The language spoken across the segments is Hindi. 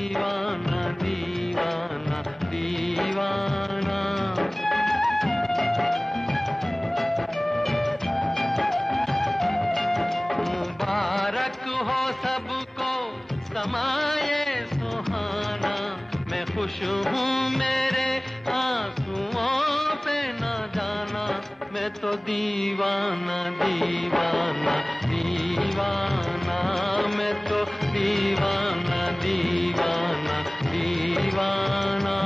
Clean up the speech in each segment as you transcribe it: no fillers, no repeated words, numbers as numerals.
दीवाना दीवाना दीवाना। मुबारक हो सबको समाए सुहाना, मैं खुश हूँ मेरे आंसुओं पे न जाना, मैं तो दीवाना दीवाना दीवाना, मैं तो दीवाना दीवाना दीवाना।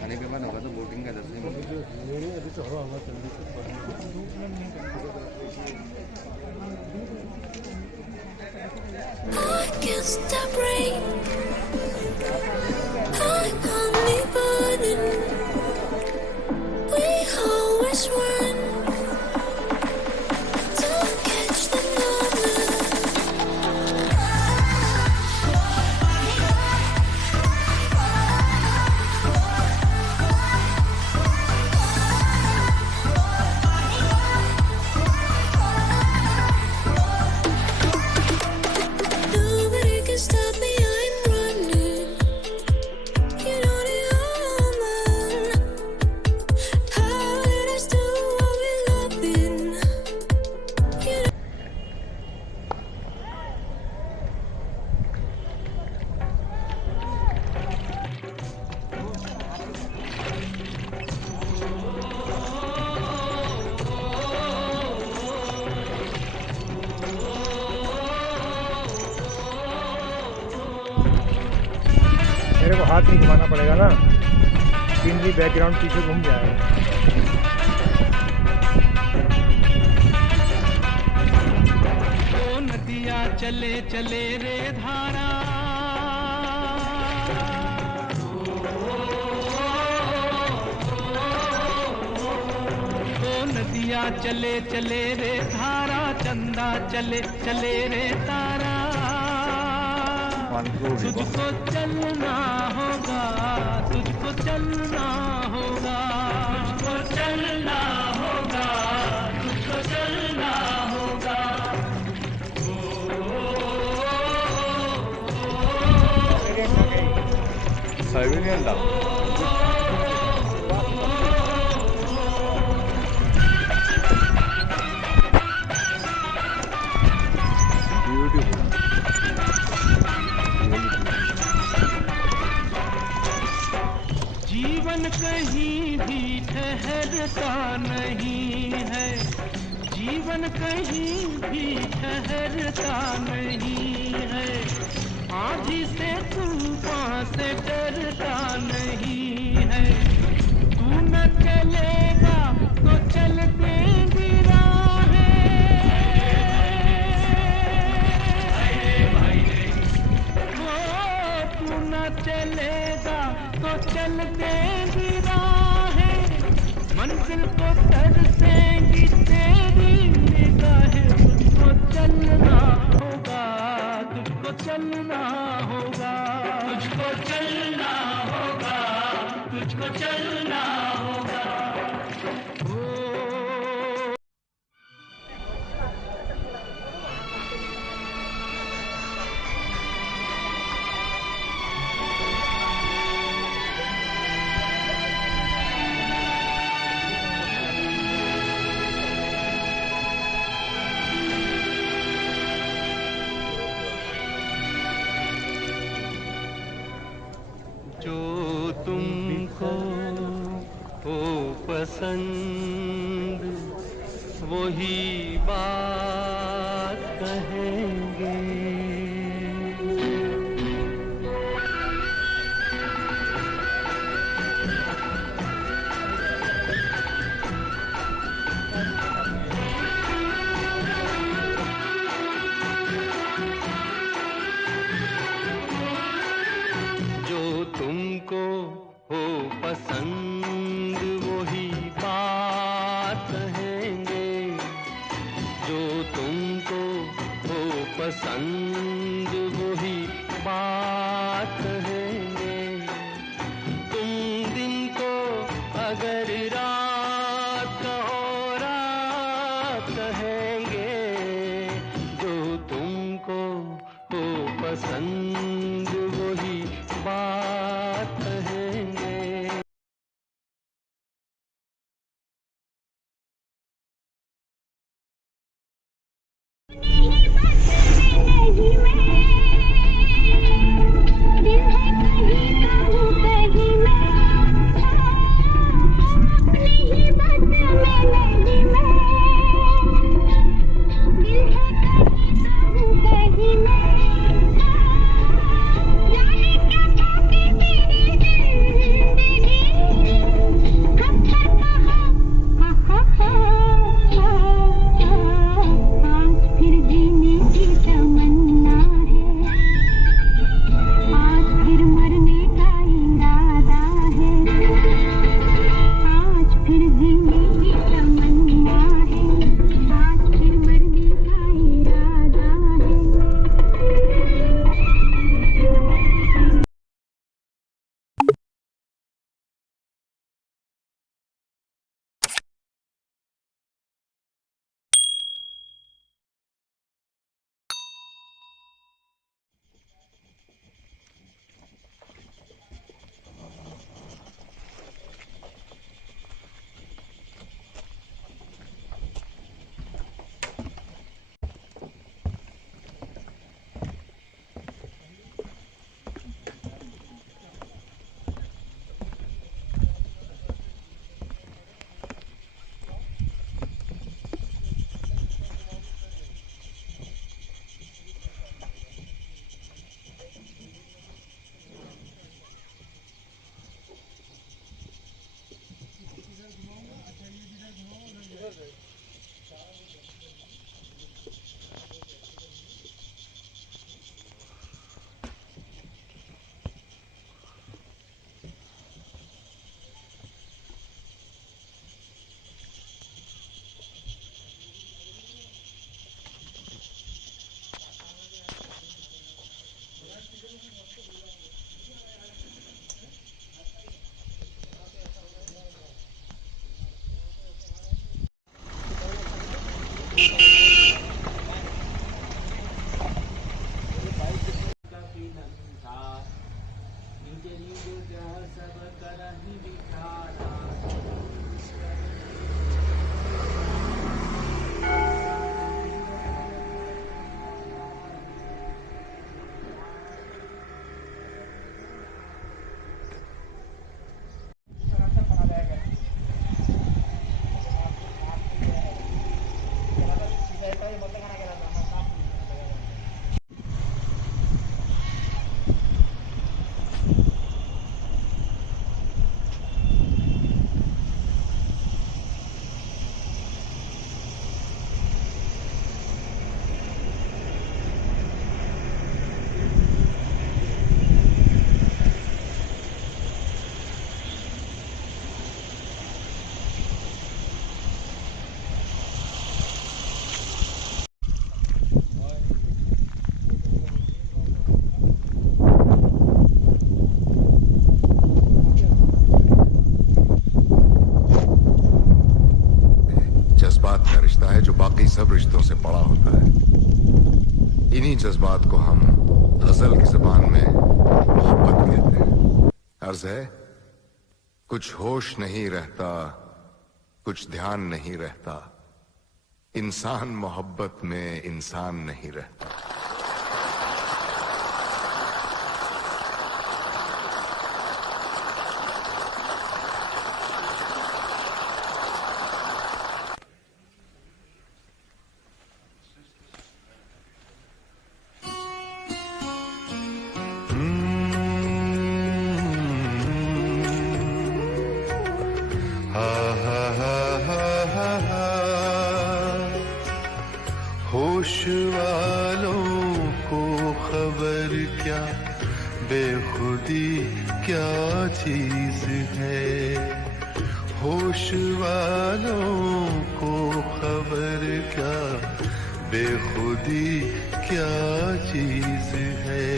खाने के बाद होगा तो बोटिंग का 10 मेरे को हाथ नहीं घुमाना पड़ेगा ना, सीनरी बैकग्राउंड पीछे घूम जाएगा। ओ नदिया चले चले रे धारा, दरिया चले चले रे धारा, चंदा चले चले रे तारा। तुझको चलना होगा, तुझको चलना होगा, तुझको चलना होगा, तुझको चलना होगा। Siberian dog. जीवन कहीं भी ठहरता नहीं है, जीवन कहीं भी ठहरता नहीं है। आँधी से तूफान से डरता नहीं है। तू न चलेगा तो चल देंगी राहें। तू न चलेगा तो चल देंगी राहें। मंजिल को तरसेंगी तेरी निगाहें। तुझको चलना होगा, तुझको चलना होगा, तुझको चलना होगा, तुझको चलना होगा। जो तुमको हो पसंद वही बात कहेंगे। जो तुमको हो पसंद वही बात कहेंगे। जो तुमको हो पसंद वही बात कहेंगे। तुम दिन को अगर रात कहो रात कहेंगे। जो तुमको हो पसंद वही बात कहेंगे। जाने क्या जज्बात का रिश्ता है जो बाकी सब रिश्तों से बड़ा होता है। इन्हीं जज्बात को हम गजल की जुबान में मोहब्बत कहते हैं। अर्ज है, कुछ होश नहीं रहता, कुछ ध्यान नहीं रहता, इंसान मोहब्बत में इंसान नहीं रहता। होश वालों को खबर क्या, बेखुदी क्या चीज है। होश वालों को खबर क्या, बेखुदी क्या चीज है।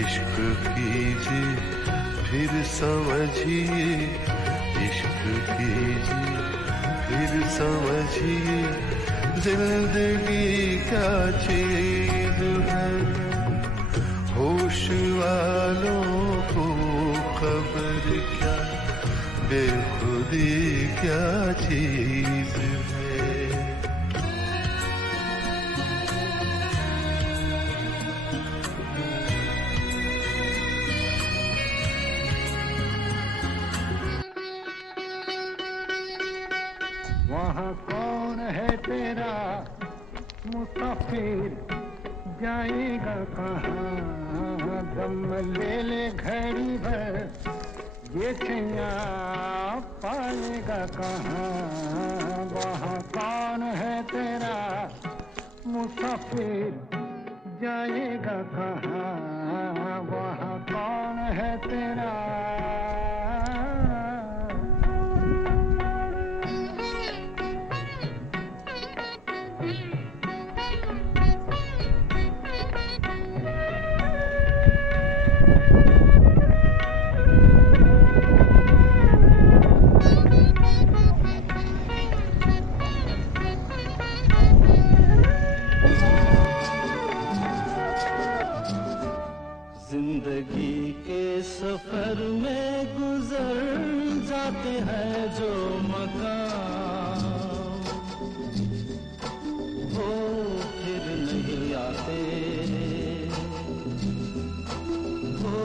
इश्क कीजिए फिर समझिए, इश्क कीजिए फिर समझिए, जिंदगी क्या चीज है। होश वालों को खबर क्या, बेखुदी क्या चीज है। वहाँ कौन है तेरा मुसाफिर, जाएगा कहाँ, दम ले ले घड़ी भर, ये छैया पाएगा कहाँ। वहाँ कौन है तेरा मुसाफिर, जाएगा कहाँ, वहाँ कौन है तेरा। जिंदगी के सफर में गुजर जाते हैं जो मकाम, वो फिर नहीं आते, वो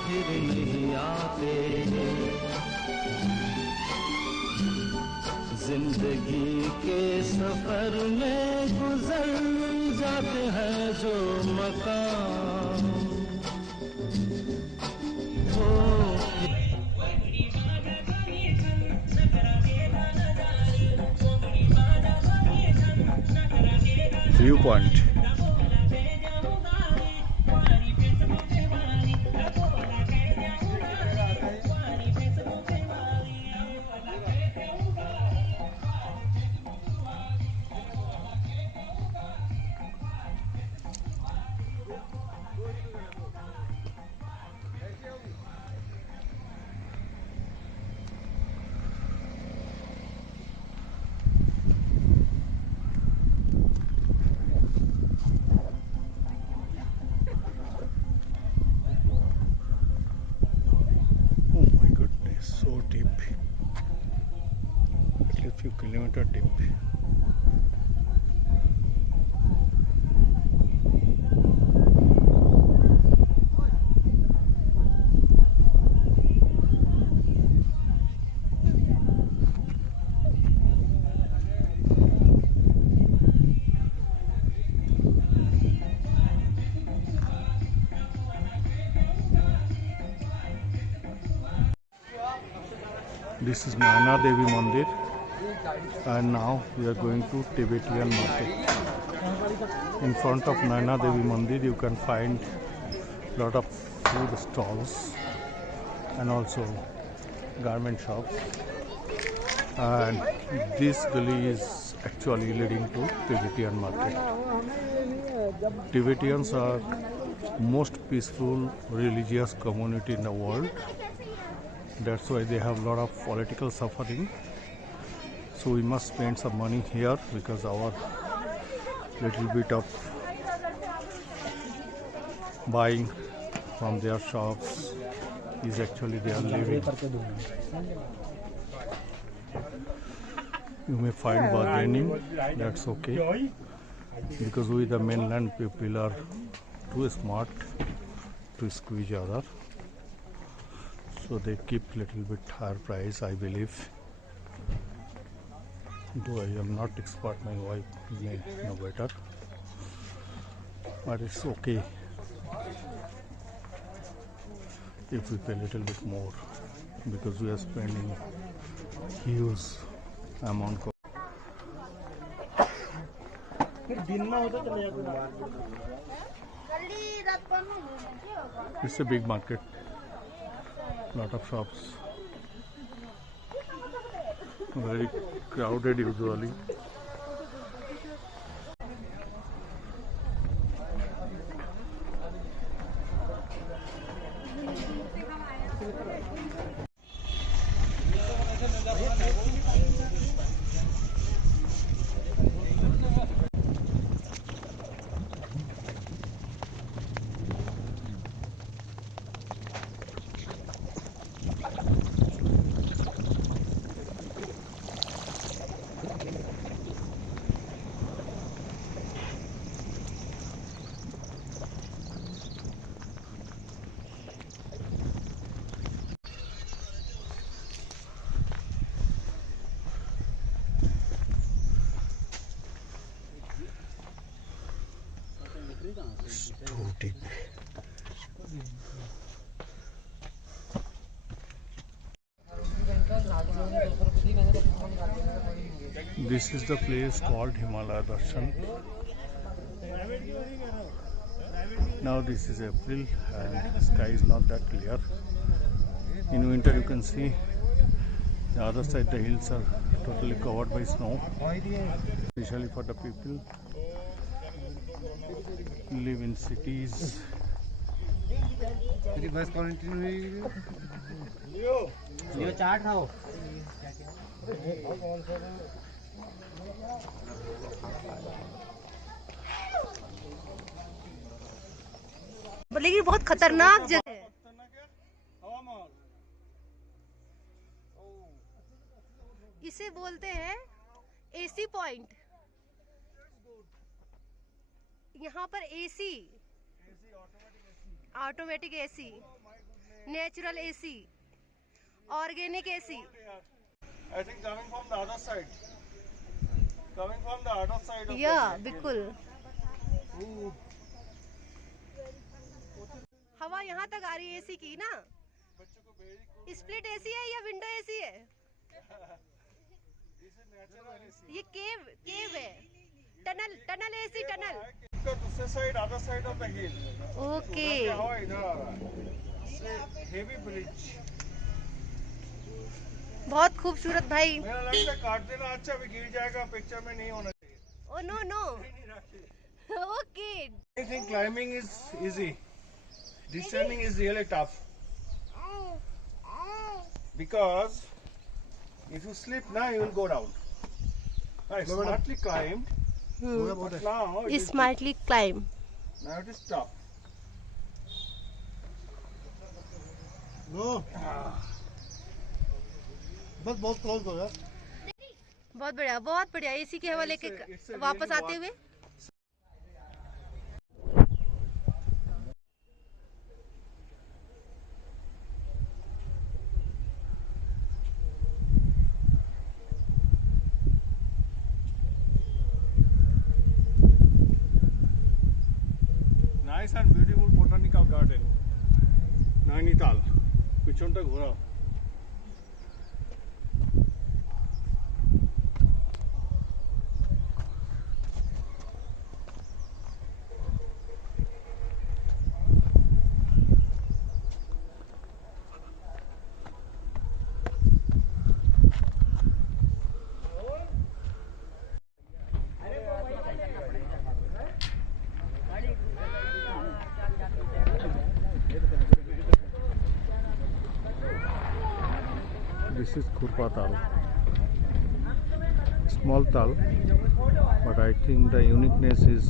फिर नहीं आते। जिंदगी के सफर में गुजर जाते हैं जो मकाम, view point. so deep, at least few kilometers deep. This is Naina Devi Mandir, and now we are going to Tibetan market. In front of Naina Devi Mandir you can find lot of food stalls and also garment shops, and this gully is actually leading to Tibetan market. Tibetans are most peaceful religious community in the world. That's why they have a lot of political suffering. So we must spend some money here because our little bit of buying from their shops is actually their living. You may find bargaining, that's okay, because we the mainland people are too smart to squeeze other. So they keep little bit higher price, I believe. Though I am not expert, my wife may know better. But it's okay if we pay a little bit more, because we are spending huge amount. It's a big market. Lot of shops, very crowded usually. So deep. This is the place called Himalaya Darshan. Now this is April and the sky is not that clear. In winter you can see the other side the hills are totally covered by snow, especially for the people who live in cities. लेकिन बहुत खतरनाक जगह है। इसे बोलते हैं एसी पॉइंट। यहाँ पर AC, automatic AC, natural AC, organic AC. I think coming from the other side. Coming from the other side of या बिल्कुल हवा यहाँ तक आ रही है एसी की ना। स्प्लिट एसी है या विंडो एसी है? ये केव है, टनल एसी, टनल। दूसरे side other side of the hill. Okay, heavy bridge. बहुत खूबसूरत भाई। मेरा लगता है काट देना अच्छा, भी गिर जाएगा, पिक्चर में नहीं होना चाहिए। Oh no no. Okay. I think climbing is easy. Descending is really tough. Because if you slip now, you will go down. I smartly climb. But now it is Smartly climb. now it is tough. No. बहुत क्लोज हो गया। बहुत बढ़िया एसी की हवा लेके वापस आते हुए। Nice and beautiful botanical garden, Nainital. পিছনটা ঘোরা। This is Khurpa Tal, small tal, but I think the uniqueness is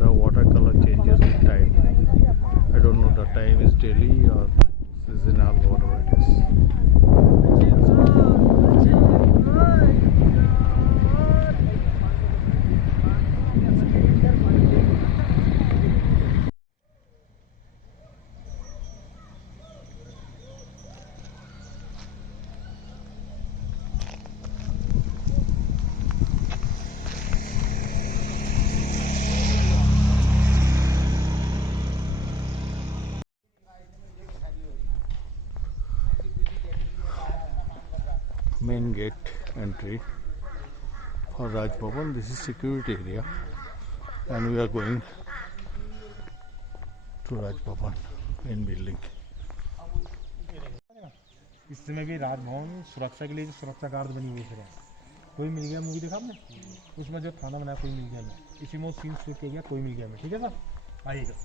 the watercolor changes with time. I don't know the time is daily or seasonal, whatever it is. Main gate entry for Raj Bhavan. This is security area and we are going to Raj Bhavan main building. इस समय भी राजभवन सुरक्षा के लिए जो सुरक्षा गार्ड बनी हुई है। कोई मिल गया मूवी देखा आपने, उसमें जो थाना बनाया कोई मिल गया मैं, इसी में सीन शूट किया गया कोई मिल गया मैं। ठीक है सर, आइएगा।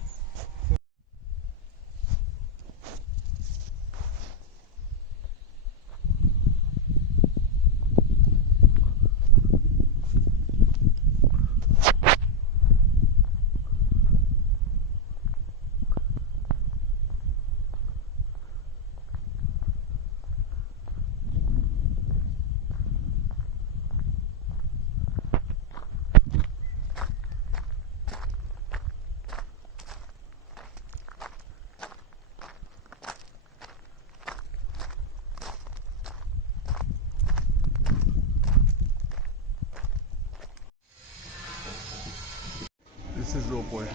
This is ropeway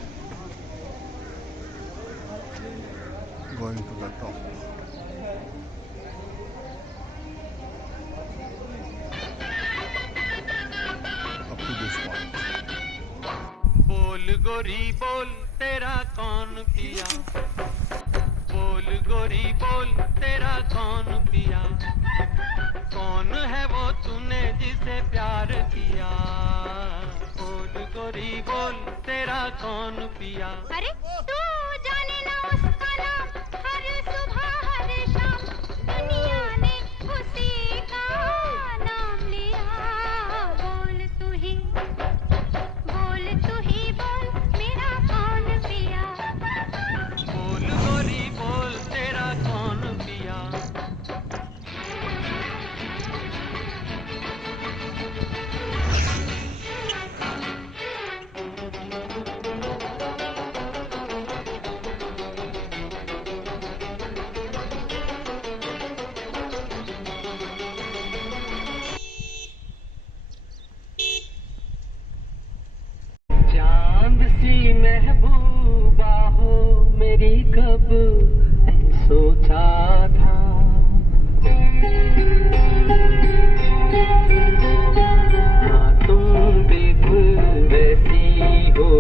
going to the top. Up to this point. बोल गोरी बोल तेरा कौन पिया, बोल गोरी बोल तेरा कौन पिया, कौन है वो तूने जिसे प्यार किया, बोल गोरी बोल तेरा कौन पिया। अरे तू जाने ना उसका नाम, हर सुबह हर शाम दुनिया ने उसी का नाम लिया। बोल तू ही बोल मेरा कौन पिया, बोल गोरी बोल तेरा कौन पिया। चांद सी महबूबा हो मेरी कब सोचा था, हाँ तुम बिल्कुल वैसी हो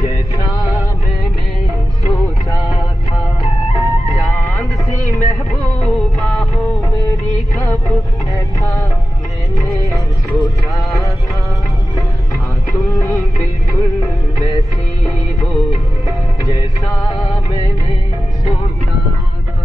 जैसा मैंने सोचा था। चांद सी महबूबा हो मेरी कब ऐसा मैंने सोचा था, हाँ तुम बिल्कुल वैसी हो जैसा मैंने सोचा था।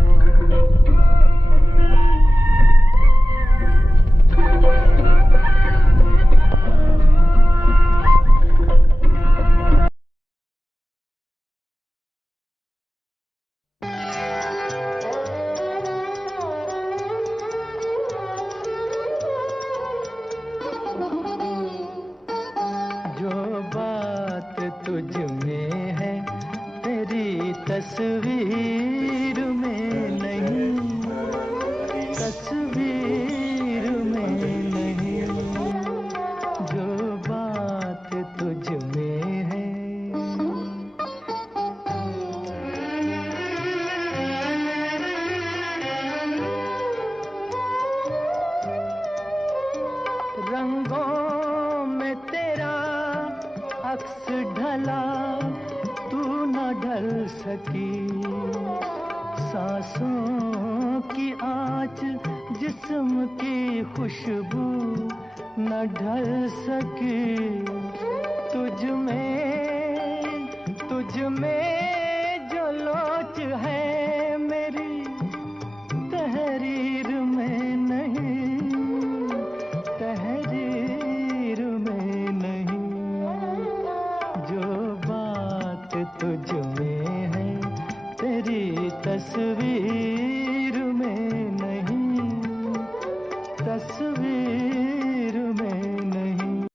तस्वीर में नहीं, तस्वीर में नहीं, जो बात तुझ में है। रंगों में तेरा अक्स ढला, तू न ढल सकी। सांसों की आँच, जिस्म की खुशबू न ढल सकी। तुझ में जो लोच है मेरी, तहरीर में नहीं, तहरीर में नहीं, जो बात तुझ में है, तेरी तस्वीर